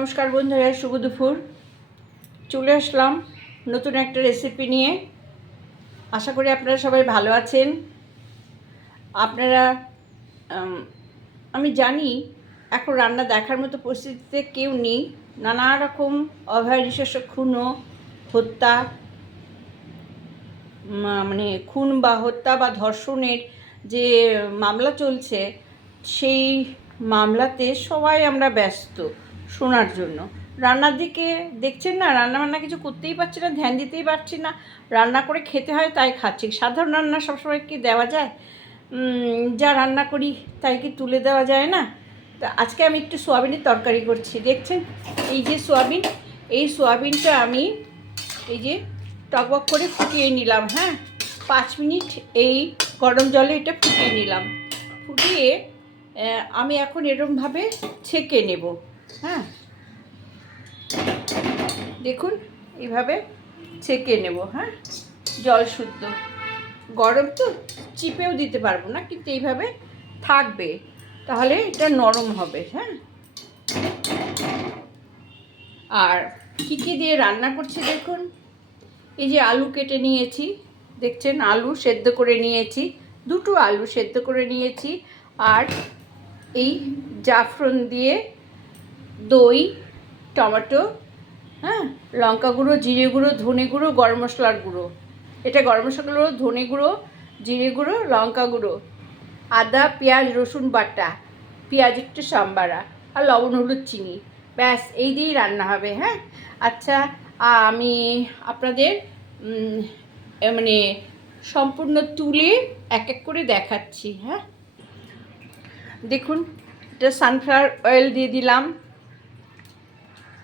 নমস্কার বন্ধুরা, শুভ দুপুর। চলে আসলাম নতুন একটা রেসিপি নিয়ে। আশা করি আপনারা সবাই ভালো আছেন। আপনারা আমি জানি এখন রান্না দেখার মতো পরিস্থিতিতে কেউ নেই। নানা রকম অভয় নিঃশ্বাস খুন, হত্যা মানে খুন বা হত্যা বা ধর্ষণের যে মামলা চলছে, সেই মামলাতে সবাই আমরা ব্যস্ত। শোনার জন্য। রান্নার দিকে দেখছেন না? রান্না বান্না কিছু করতেই পারছি না, ধ্যান দিতেই পারছি না। রান্না করে খেতে হয়, তাই খাচ্ছি। সাধারণ রান্না সবসময় কি দেওয়া যায়? যা রান্না করি, তাই কি তুলে দেওয়া যায় না? তা আজকে আমি একটু সোয়াবিনের তরকারি করছি। দেখছেন? এই যে সোয়াবিন, এই সোয়াবিনটা আমি এই যে টকবক করে ফুটিয়ে নিলাম হ্যাঁ? পাঁচ মিনিট এই গরম জলে এটা ফুটিয়ে নিলাম। ফুটিয়ে আমি এখন এরমভাবে ছেঁকে নেব। হ্যাঁ। দেখুন, এইভাবে ছেঁকে নেব হ্যাঁ। জল শুদ্ধ। গরম তো, চিপেও দিতে পারব না, কিন্তু এইভাবে থাকবে। তাহলে এটা নরম হবে হ্যাঁ। আর কী কী দিয়ে রান্না করছি দেখুন? এই যে আলু কেটে নিয়েছি, দেখছেন? আলু সেদ্ধ করে নিয়েছি, দুটো আলু সেদ্ধ করে নিয়েছি। আর এই জাফরন দিয়ে দই, টমেটো হ্যাঁ লঙ্কা গুঁড়ো, জিরে গুঁড়ো, ধনে গুঁড়ো, গরম মশলার গুঁড়ো। এটা গরম মশলা গুঁড়ো, ধনে গুঁড়ো, জিরে গুঁড়ো, লঙ্কা গুঁড়ো। আদা, পেঁয়াজ, রসুন বাটা, পেঁয়াজ একটু সাম্বারা আর লবণ, হলুদ, চিনি। ব্যাস, এই দিয়েই রান্না হবে হ্যাঁ? আচ্ছা আমি আপনাদের মানে সম্পূর্ণ তুলে এক এক করে দেখাচ্ছি হ্যাঁ? দেখুন, এটা সানফ্লাওয়ার অয়েল দিয়ে দিলাম।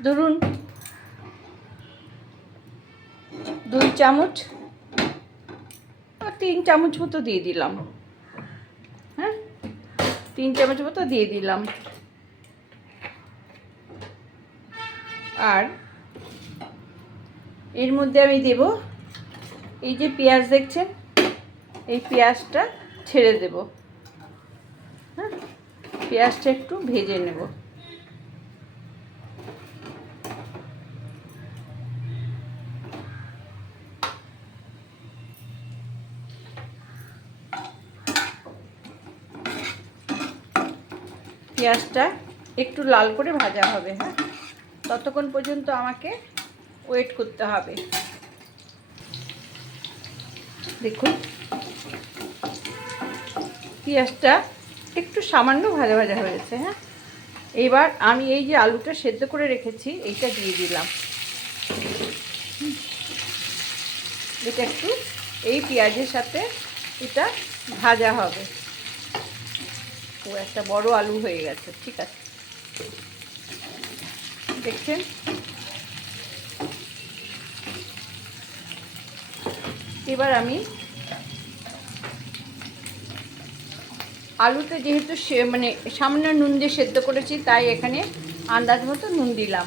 ধরুন দুই চামচ তিন চামচ মতো দিয়ে দিলাম। হ্যাঁ? তিন চামচ মতো দিয়ে দিলাম। আর এর মধ্যে আমি দেব এই যে পেঁয়াজ দেখছেন? এই পেঁয়াজটা ছেড়ে দেব। হ্যাঁ? পেঁয়াজটা একটু ভেজে নেব। পেঁয়াজটা একটু লাল করে ভাজা হবে হ্যাঁ? ততক্ষণ পর্যন্ত আমাকে ওয়েট করতে হবে। দেখুন। পেঁয়াজটা একটু সামান্য ভাজা ভাজা হয়েছে হ্যাঁ? এবার আমি এই যে আলুটা সেদ্ধ করে রেখেছি, এইটা দিয়ে দিলাম। এটা একটু এই পেঁয়াজের সাথে এটা ভাজা হবে। ও একটা বড় আলু হয়ে গেছে, ঠিক আছে। দেখছেন? এবার আমি আলুতে যেহেতু সে মানে সামান্য নুন দিয়ে সেদ্ধ করেছি, তাই এখানে আন্দাজ মতো নুন দিলাম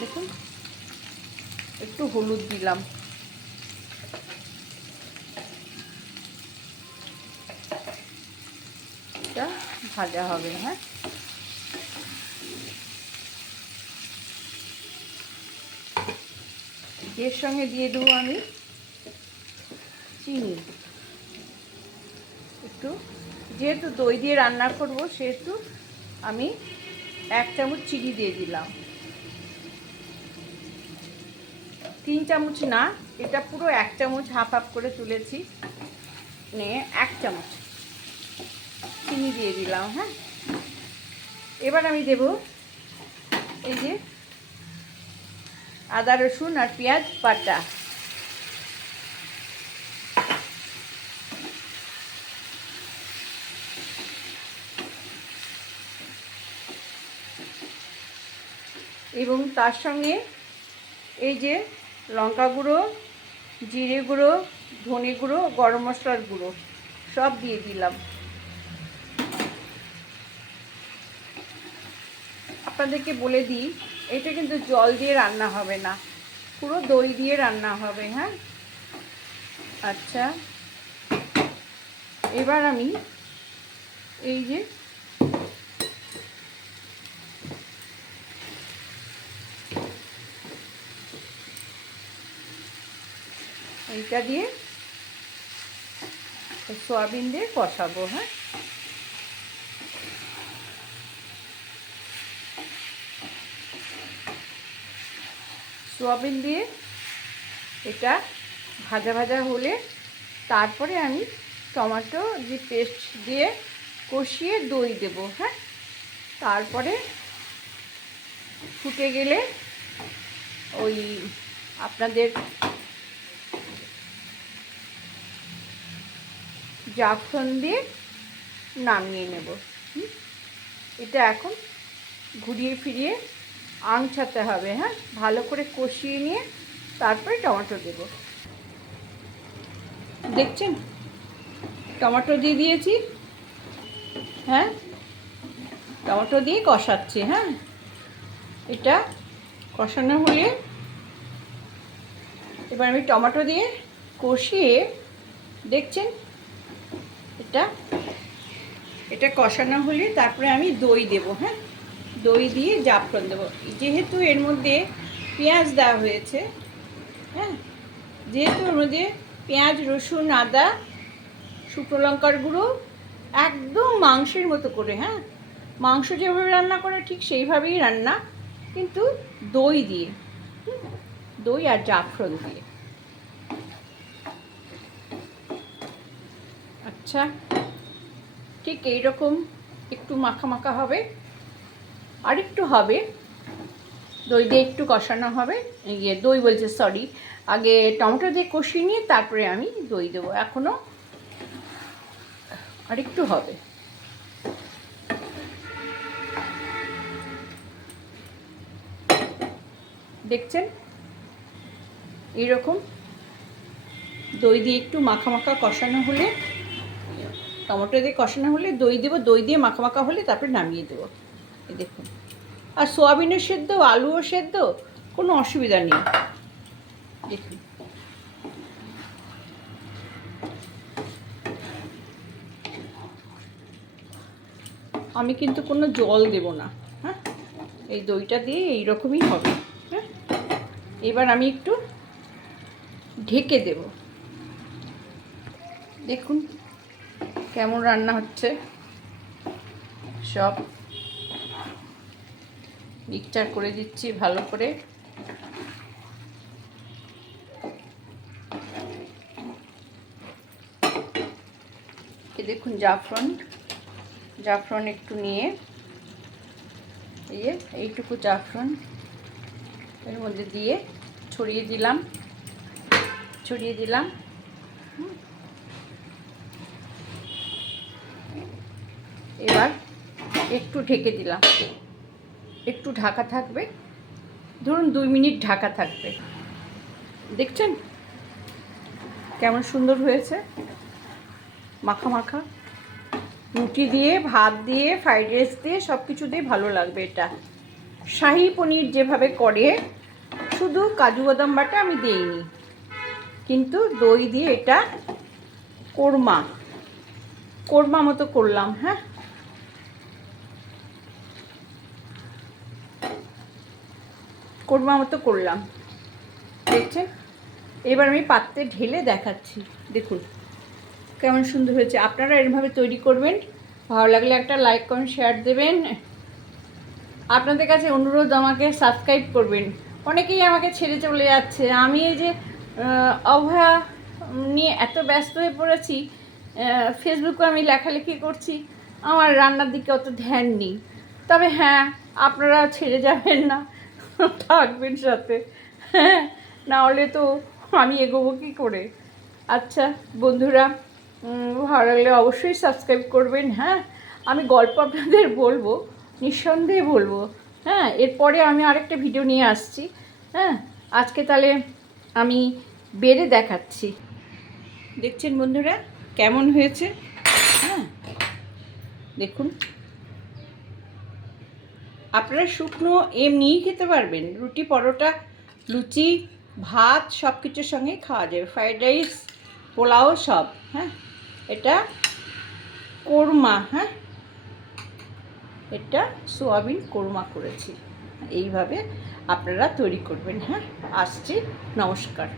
দেখুন একটু হলুদ দিলাম। এটা ভাজা হবে হ্যাঁ? এর সঙ্গে দিয়ে দেবো আমি চিনি। একটু, যেহেতু দই দিয়ে রান্না করব, সেহেতু আমি এক চামচ চিনি দিয়ে দিলাম। তিন চামচ না, এটা পুরো এক চামচ হাফ হাফ করে তুলেছি। নিয়ে এক চামচ। চিনি দিয়ে দিলাম হ্যাঁ? এবার আমি দেব এই যে আদা, রসুন আর পেঁয়াজ বাটা। এবং তার সঙ্গে এই যে লঙ্কা গুঁড়ো, জিরে গুঁড়ো, ধনে গুঁড়ো, গরম মশলার গুঁড়ো, সব দিয়ে দিলাম। আপনাদেরকে বলে দিই, এটা কিন্তু জল দিয়ে রান্না হবে না। পুরো দই দিয়ে রান্না হবে হ্যাঁ? আচ্ছা। এবার আমি এই যে এইটা দিয়ে সয়াবিন দিয়ে কষাবো হ্যাঁ? সোয়াবিন দিয়ে এটা ভাজা ভাজা হলে তারপরে আমি টমেটো যে পেস্ট দিয়ে কষিয়ে দই দেব হ্যাঁ? তারপরে ফুটে গেলে ওই আপনাদের জাফরান দিয়ে নামিয়ে নেব? এটা এখন ঘুরিয়ে ফিরিয়ে আংছাতে হবে হ্যাঁ? ভালো করে কষিয়ে নিয়ে তারপরে টমেটো দেব। দেখছেন? টমেটো দিয়ে দিয়েছি হ্যাঁ? টমেটো দিয়ে কষাচ্ছি হ্যাঁ? এটা কষানো হলে এবার আমি টমেটো দিয়ে কষিয়ে, দেখছেন? এটা। এটা কষানো হলে তারপরে আমি দই দেব হ্যাঁ? দই দিয়ে জাফরান দেবো। যেহেতু এর মধ্যে পেঁয়াজ দেওয়া হয়েছে হ্যাঁ? যেহেতু এর মধ্যে পেঁয়াজ, রসুন, আদা, শুকনো লঙ্কার গুঁড়ো, একদম মাংসের মতো করে হ্যাঁ? মাংস যেভাবে রান্না করে ঠিক সেইভাবেই রান্না। কিন্তু দই দিয়ে দই আর জাফরান দিয়ে। আচ্ছা ঠিক এইরকম একটু মাখা মাখা হবে আর একটু হবে, দই দিয়ে একটু কষানো হবে ইয়ে দই বলছে সরি আগে টমেটো দিয়ে কষিয়ে নিয়ে তারপরে আমি দই দেবো এখনও আর একটু হবে। দেখছেন? এইরকম দই দিয়ে একটু মাখা মাখা কষানো হলে টমেটো দিয়ে কষানো হলে দই দেবো, দই দিয়ে মাখা মাখা হলে তারপরে নামিয়ে দেবো। এই দেখুন। আর সোয়াবিনের সেদ্ধ, আলুও সেদ্ধ, কোনো অসুবিধা নেই। দেখুন। আমি কিন্তু কোনো জল দেব না হ্যাঁ? এই দইটা দিয়ে এইরকমই হবে হ্যাঁ? এবার আমি একটু ঢেকে দেব। দেখুন। কেমন রান্না হচ্ছে? সব মিক্সচার করে দিচ্ছি ভালো করে। দেখুন জাফরন। জাফরন একটু নিয়ে এই যে এইটুকু জাফরান এর মধ্যে দিয়ে ছড়িয়ে দিলাম। ছড়িয়ে দিলাম। এবার একটু ঢেকে দিলাম। একটু ঢাকা থাকবে। ধরুন দুই মিনিট ঢাকা থাকবে। দেখছেন? কেমন সুন্দর হয়েছে। মাখা মাখা। রুটি দিয়ে, ভাত দিয়ে, ফ্রাইড রাইস দিয়ে সব কিছু দিয়ে ভালো লাগবে এটা। শাহি পনির যেভাবে করে, শুধু কাজু বাদাম বাটা আমি দিইনি। কিন্তু দই দিয়ে এটা কোরমা। কোরমা মতো করলাম হ্যাঁ? কোরমা মতো করলাম। দেখছেন এবার আমি পাত্রে ঢেলে দেখাচ্ছি। দেখুন, কেমন সুন্দর হয়েছে। আপনারা এরভাবে তৈরি করবেন। ভালো লাগলে একটা লাইক, কমেন্ট শেয়ার দেবেন। আপনাদের কাছে অনুরোধ, আমাকে সাবস্ক্রাইব করবেন। অনেকেই আমাকে ছেড়ে চলে যাচ্ছে। আমি এই যে অভয়া নিয়ে এত ব্যস্ত হয়ে পড়েছি ফেসবুকে আমি লেখালেখি করছি, আমার রান্নার দিকে অত ধ্যান নেই। তবে হ্যাঁ আপনারা ছেড়ে যাবেন না। থাকবেন সাথে। হ্যাঁ নাহলে তো আমি এগোবো কী করে? আচ্ছা বন্ধুরা ভালো লাগলে অবশ্যই সাবস্ক্রাইব করবেন হ্যাঁ? আমি গল্প আপনাদের বলব, নিঃসন্দেহে বলব হ্যাঁ? এরপরে আমি আরেকটা ভিডিও নিয়ে আসছি হ্যাঁ? আজকে তাহলে আমি বেড়ে দেখাচ্ছি। দেখছেন বন্ধুরা, কেমন হয়েছে? হ্যাঁ? দেখুন। আপনারা শুকনো এমনিই খেতে পারবেন। রুটি, পরোটা, লুচি, ভাত সব কিছুর সঙ্গেই খাওয়া যাবে। ফ্রাইড রাইস, পোলাও সব হ্যাঁ? এটা কোরমা হ্যাঁ? এটা সোয়াবিন কোরমা করেছি। এইভাবে আপনারা তৈরি করবেন হ্যাঁ? আসছি, নমস্কার।